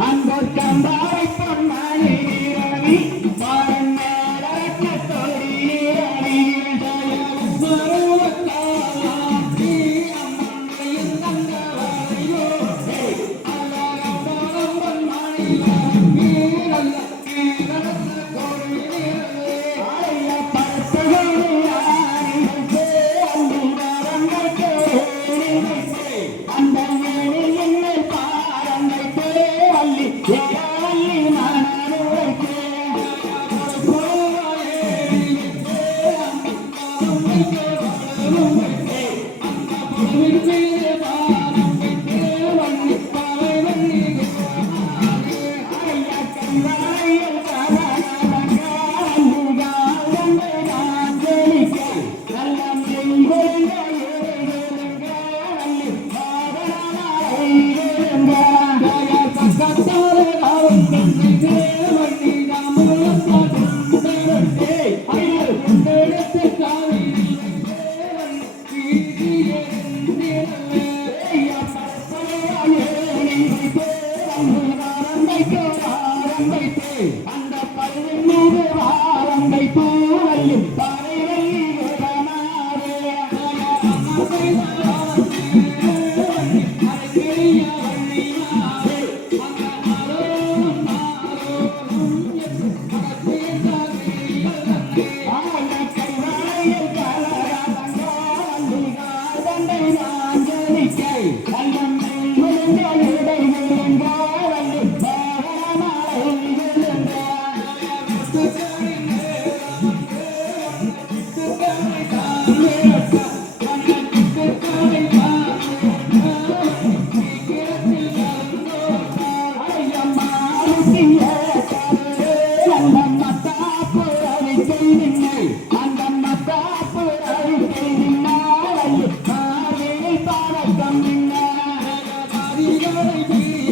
அன்பர் கம்பாவை Sim. 一个人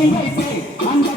ஆ